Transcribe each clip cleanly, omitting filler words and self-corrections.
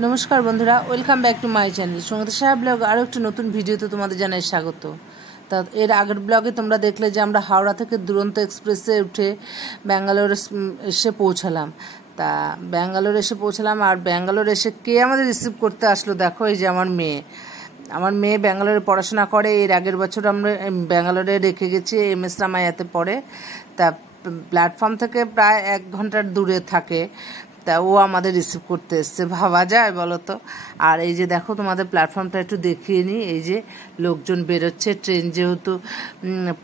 नमस्कार बंधुरा welcome back to my channel Sangeeta Saha vlog और एक नतून भिडियोते तुम्हारे जानाई स्वागत। ता एर आगेर ब्लगे तोमरा देखले जे आमरा हावड़ा थेके दुरंत एक्सप्रेसे उठे बेंगालोर एसे पौंछालाम। ता बेंगालोर एसे पौंछालाम और बेंगालोर एसे के आमादेर रिसिव करते आसलो देखो এই যে আমার মেয়ে बेंगालोरे पढ़ाशोना करे। एर आगेर बछर आमरा बेंगालोरे रेखे गेছি एमएस रामायाते पड़े। ता प्लैटफर्म थेके प्राय 1 घंटार दूरे थाके। তা ও আমাদের রিসিভ করতে এসছে, ভাবা যায় বলো তো। আর এই যে দেখো তোমাদের প্ল্যাটফর্মটা একটু দেখিয়ে নিই। এই যে লোকজন বেরোচ্ছে, ট্রেন যেহেতু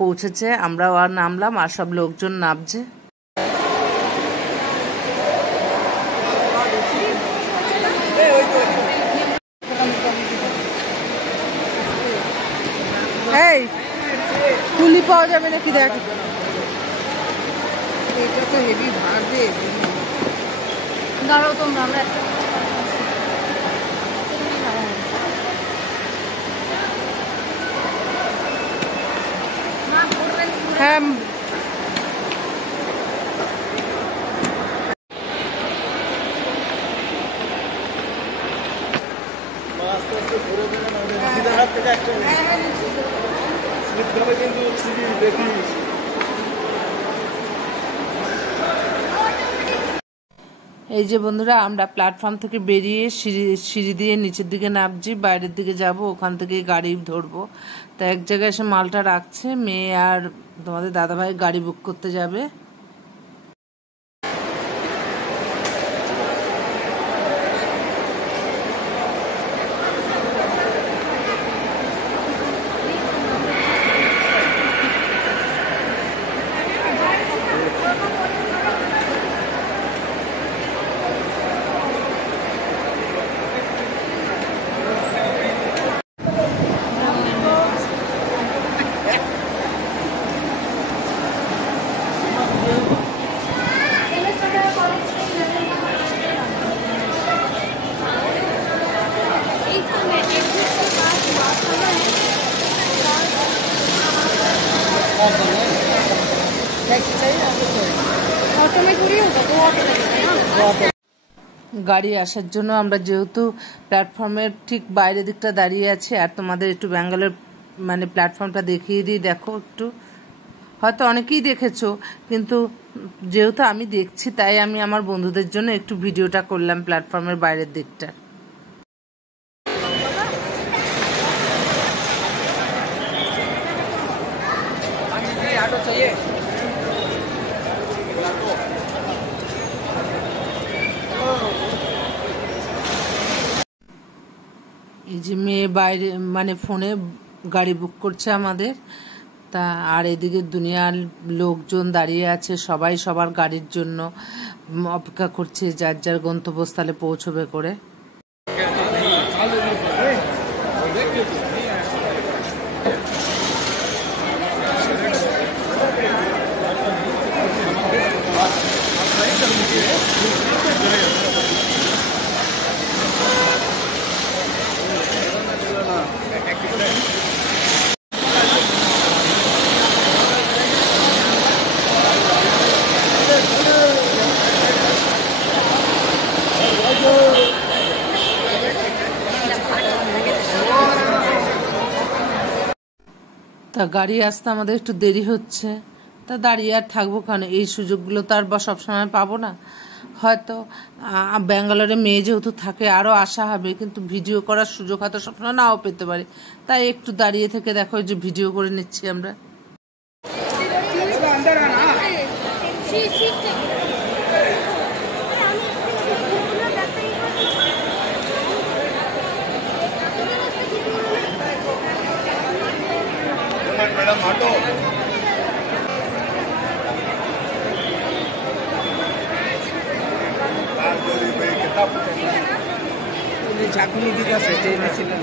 পৌঁছেছে আমরাও আর নামলাম আর সব লোকজন নামছে। এই কুলি পাওয়া যাবে নাকি দেখ, এটা তো হেভি ভাবে। দাঁড়াও তোমরা, আমরা হ্যাঁ এই যে বন্ধুরা আমরা প্ল্যাটফর্ম থেকে বেরিয়ে সিঁড়ি দিয়ে নিচের দিকে নামছি, বাইরের দিকে যাব, ওখান থেকে গাড়ি ধরবো। তা এক জায়গায় এসে মালটা রাখছে, মেয়ে আর তোমাদের দাদাভাই গাড়ি বুক করতে যাবে। গাড়ি আসার জন্য আমরা যেহেতু প্ল্যাটফর্মের ঠিক বাইরের দিকটা দাঁড়িয়ে আছি, আর তোমাদের একটু ব্যাঙ্গালোর মানে প্ল্যাটফর্মটা দেখিয়ে দিই। দেখো একটু, হয়তো অনেকেই দেখেছো, কিন্তু যেহেতু আমি দেখছি তাই আমি আমার বন্ধুদের জন্য একটু ভিডিওটা করলাম প্ল্যাটফর্মের বাইরের দিকটা। এই যে মেয়ে বাইরে মানে ফোনে গাড়ি বুক করছে আমাদের। তা আর এদিকে দুনিয়ার লোকজন দাঁড়িয়ে আছে, সবাই সবার গাড়ির জন্য অপেক্ষা করছে, যার যার গন্তব্যস্থলে পৌঁছবে করে। তা গাড়ি আসতে আমাদের একটু দেরি হচ্ছে, তা দাঁড়িয়ে আর থাকবো কেন, এই সুযোগগুলো তো আর বা সবসময় পাবো না। হয়তো ব্যাঙ্গালোরে মেয়ে যেহেতু থাকে আরও আশা হবে, কিন্তু ভিডিও করার সুযোগ হয়তো সবসময় নাও পেতে পারি। তাই একটু দাঁড়িয়ে থেকে দেখো যে ভিডিও করে নিচ্ছি আমরা। ঝাঁকুনি দিতে আছে যে এনেছিলেন।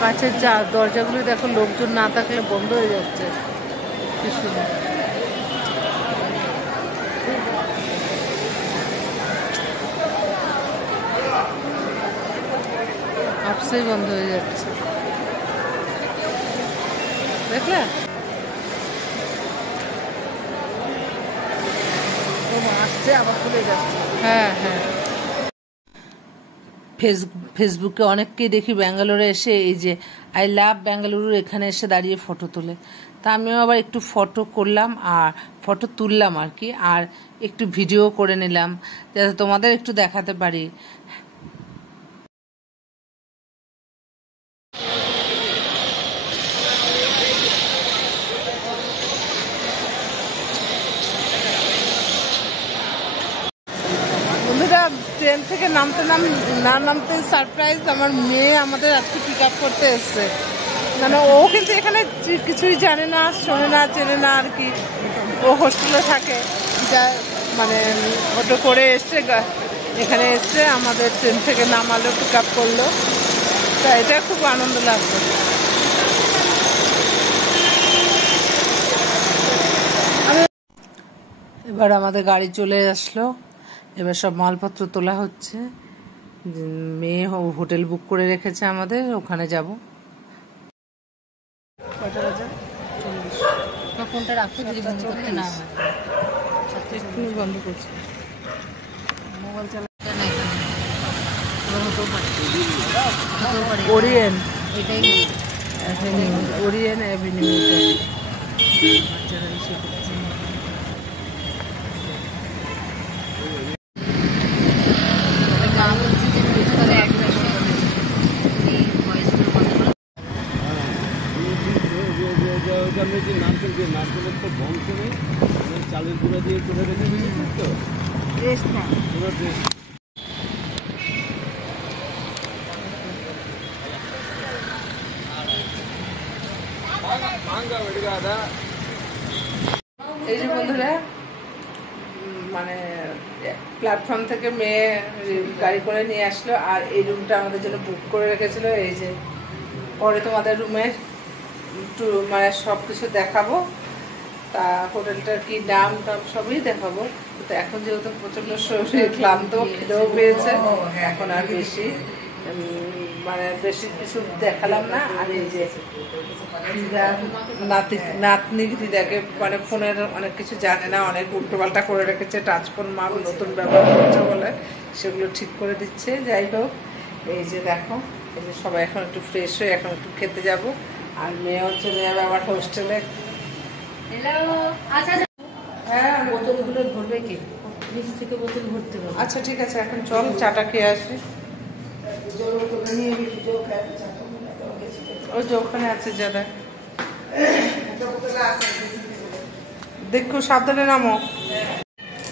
কাছের দরজাগুলো দেখো, লোকজন না থাকলে বন্ধ হয়ে যাচ্ছে। কি সুন্দর, আপসেই বন্ধ হয়ে যাচ্ছে, দেখলে। আসছে আসছে আবার চলে যাচ্ছে। হ্যাঁ হ্যাঁ, ফেসবুকে অনেককেই দেখি ব্যাঙ্গালোরে এসে এই যে আই লাভ বেঙ্গালুরু এখানে এসে দাঁড়িয়ে ফটো তোলে। তা আমিও আবার একটু ফটো করলাম আর ফটো তুললাম আর কি, আর একটু ভিডিও করে নিলাম যাতে তোমাদের একটু দেখাতে পারি। বন্ধুরা, ট্রেন থেকে নামতে সারপ্রাইজ, আমার মেয়ে আমাদের আজকে পিক আপ করতে এসছে। মানে ও কিন্তু এখানে কিছুই জানে না, শোনে না, চেনে না আর কি। ও হোস্টেলে থাকে, যা মানে অটো করে এসছে, এখানে এসছে আমাদের ট্রেন থেকে নামালো, পিক আপ করলো। তা এটা খুব আনন্দ লাগলো। এবার আমাদের গাড়ি চলে আসলো, এবার সব মালপত্র তোলা হচ্ছে। মেয়ে হোটেল বুক করে রেখেছে আমাদের, ওখানে যাব। ফোনটা রাখতে যদি বন্ধ করতে না হয়, এক্ষুনি বন্ধ করছি। মোবাইল চালাতে না এখানে ওরিয়েন এটাই ওরিয়েন অ্যাভিনিউ। বাচ্চারা এসে করছে। মা বলছে যে তাহলে এক মাসে এই ভয়েসগুলো বন্ধ করে নারকেলের তো বংশ নেই, চালের গুঁড়া দিয়ে করে রেখে দিয়েছিস তো রেস্ট না। পুরো টেস্ট। এই যে বন্ধুরা, মানে প্ল্যাটফর্ম থেকে মেয়ে গাড়ি করে নিয়ে আসলো, আর এই রুমটা আমাদের জন্য বুক করে রেখেছিল। এই যে পরে তোমাদের রুমের একটু মানে সব কিছু দেখাবো, তা হোটেলটার কি দাম টাম সবই দেখাবো। তো এখন যেহেতু প্রচন্ড শরীর ক্লান্ত, খিদেও পেয়েছে, এখন আর বেশি মানে বেশি কিছু দেখালাম না। আর এই যে নাতনি দিদাকে মানে ফোনের অনেক কিছু জানে না, অনেক উল্টোপাল্টা করে রেখেছে, টাচ ফোন মা নতুন ব্যবহার করছে বলে সেগুলো ঠিক করে দিচ্ছে। যাই হোক, এই যে দেখো, এই যে সবাই এখন একটু ফ্রেশ হয়ে এখন একটু খেতে যাব। আর মেয়েও চলে যাবে আবার হোস্টেলে। হ্যাঁ, বোতলগুলো ভরবে কে? নিচ থেকে বোতল ভরতে হবে। আচ্ছা ঠিক আছে, এখন চল চাটা খেয়ে আসি। ওই যে ওখানে আছে যারা, দেখো সাবধানে নামো।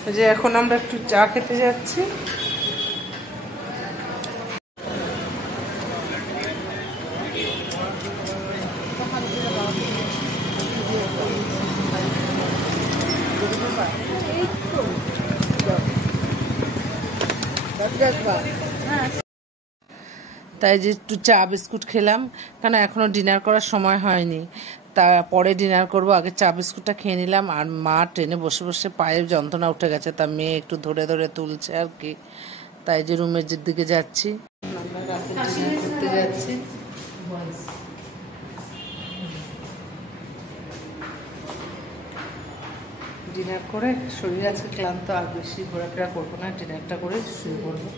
ওই যে এখন আমরা একটু চা খেতে যাচ্ছি। তাই যে একটু চা বিস্কুট খেলাম, কারণ এখনো ডিনার করার সময় হয়নি। তা পরে ডিনার করব, আগে চা বিস্কুটটা খেয়ে নিলাম। আর মা ট্রেনে বসে বসে পায়ে যন্ত্রণা উঠে গেছে, তা মেয়ে একটু ধরে ধরে তুলছে আর কি। তাই যে রুমের দিকে যাচ্ছি, আমরা রাতে ডিনার করতে যাচ্ছি। ডিনার করে শরীর আজকে ক্লান্ত, আর বেশি ঘোরাফেরা করবো না, ডিনারটা করে শুরু করবো।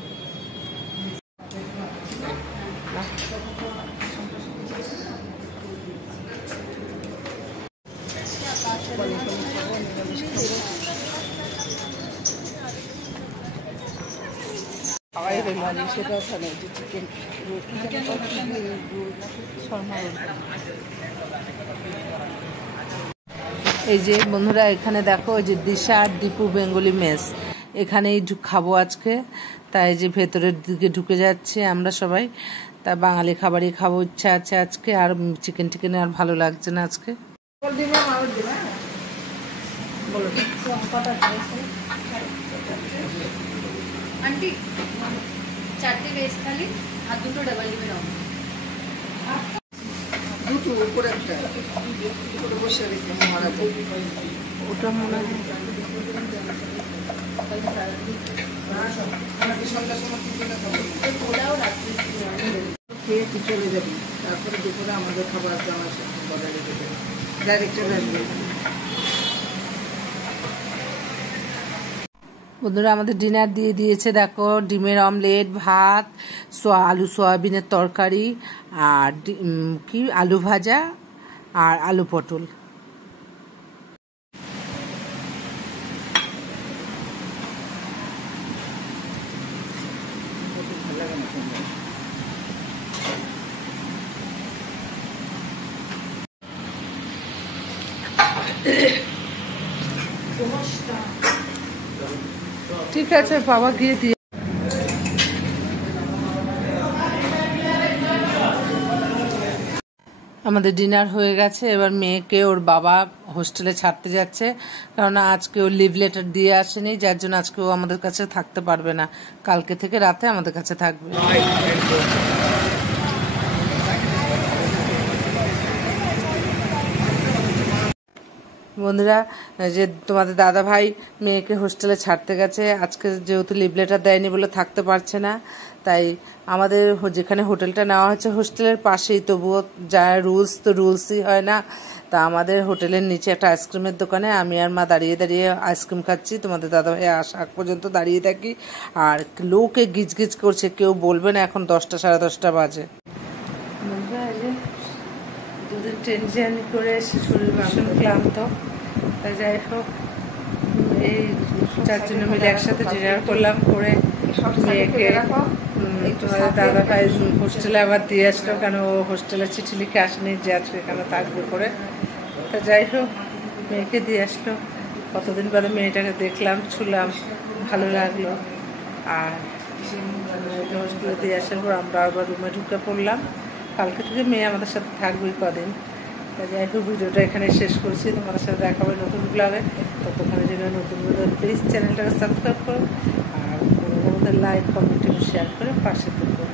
সেটা ওখানে যে চিকেন এই যে বন্ধুরা, এখানে দেখো ওই যে দিশা আর দীপু বেঙ্গলি মেস, এখানেই খাবো আজকে। তাই যে ভেতরের দিকে ঢুকে যাচ্ছি আমরা সবাই। তা বাঙালি খাবারই খাবো ইচ্ছা আছে আজকে, আর চিকেন টিকেনে আর ভালো লাগছে না আজকে। আন্টি 4টে ভেজ থালি আর 2টো ডাবল ডিমের অমলেট। দুটো উপরে একটা দুটো বসে রেখে মারা যায়। ওটা মনে হয় খেয়ে তুই চলে যাবি, তারপরে দুপুরে আমাদের খাবার আমার সাথে বদলে রেখে দেবে, ডাইরেক্টর আসবে। বন্ধুরা আমাদের ডিনার দিয়ে দিয়েছে, দেখো ডিমের অমলেট, ভাত, আলু সয়াবিনের তরকারি, আর কি আলু ভাজা আর আলু পটল। ঠিক আছে বাবা গিয়ে দিয়ে আমাদের ডিনার হয়ে গেছে। এবার মেয়েকে ওর বাবা হোস্টেলে ছাড়তে যাচ্ছে, কারণ আজকে ও লিভ লেটার দিয়ে আসেনি, যার জন্য আজকে ও আমাদের কাছে থাকতে পারবে না, কালকে থেকে রাতে আমাদের কাছে থাকবে। বন্ধুরা, যে তোমাদের দাদা ভাই মেয়েকে হোস্টেলে ছাড়তে গেছে, আজকে যেহেতু লিভ লেটার দেয়নি বলে থাকতে পারছে না, তাই আমাদের যেখানে হোটেলটা নেওয়া হচ্ছে হোস্টেলের পাশেই, তবুও যা রুলস তো রুলসই হয় না। তা আমাদের হোটেলের নিচে একটা আইসক্রিমের দোকানে আমি আর মা দাঁড়িয়ে দাঁড়িয়ে আইসক্রিম খাচ্ছি, তোমাদের দাদা ভাই আসা পর্যন্ত দাঁড়িয়ে থাকি। আর লোকে গিজগিজ করছে, কেউ বলবে না এখন 10টা সাড়ে 10টা বাজে। দুদিন ট্রেন জার্নি করে এসে শরীর ভীষণ ক্লান্ত, তাই যাই হোক এই 4 জন মিলে একসাথে ডিনার করলাম, করে মেয়েকে তোমাদের দাদা ভাই হোস্টেলে আবার দিয়ে আসলো, কেন ও হোস্টেলে চিঠি লিখে আসেনি যে আজকে এখানে থাকবে করে। তা যাই হোক মেয়েকে দিয়ে আসলো, কতদিন পরে মেয়েটাকে দেখলাম, ছুলাম, ভালো লাগলো। আর হোস্টেলে দিয়ে আসার পর আমরা আবার রুমে ঢুকে পড়লাম, কালকে থেকে মেয়ে আমাদের সাথে থাকবেই কদিন। তাই যাই হোক ভিডিওটা এখানে শেষ করছি, তোমাদের সাথে দেখা হবে নতুন ব্লগে। ততক্ষণের জন্য নতুন ভিডিও প্লিজ চ্যানেলটাকে সাবস্ক্রাইব করো, আর লাইক কমেন্ট শেয়ার করে পাশে থাকো।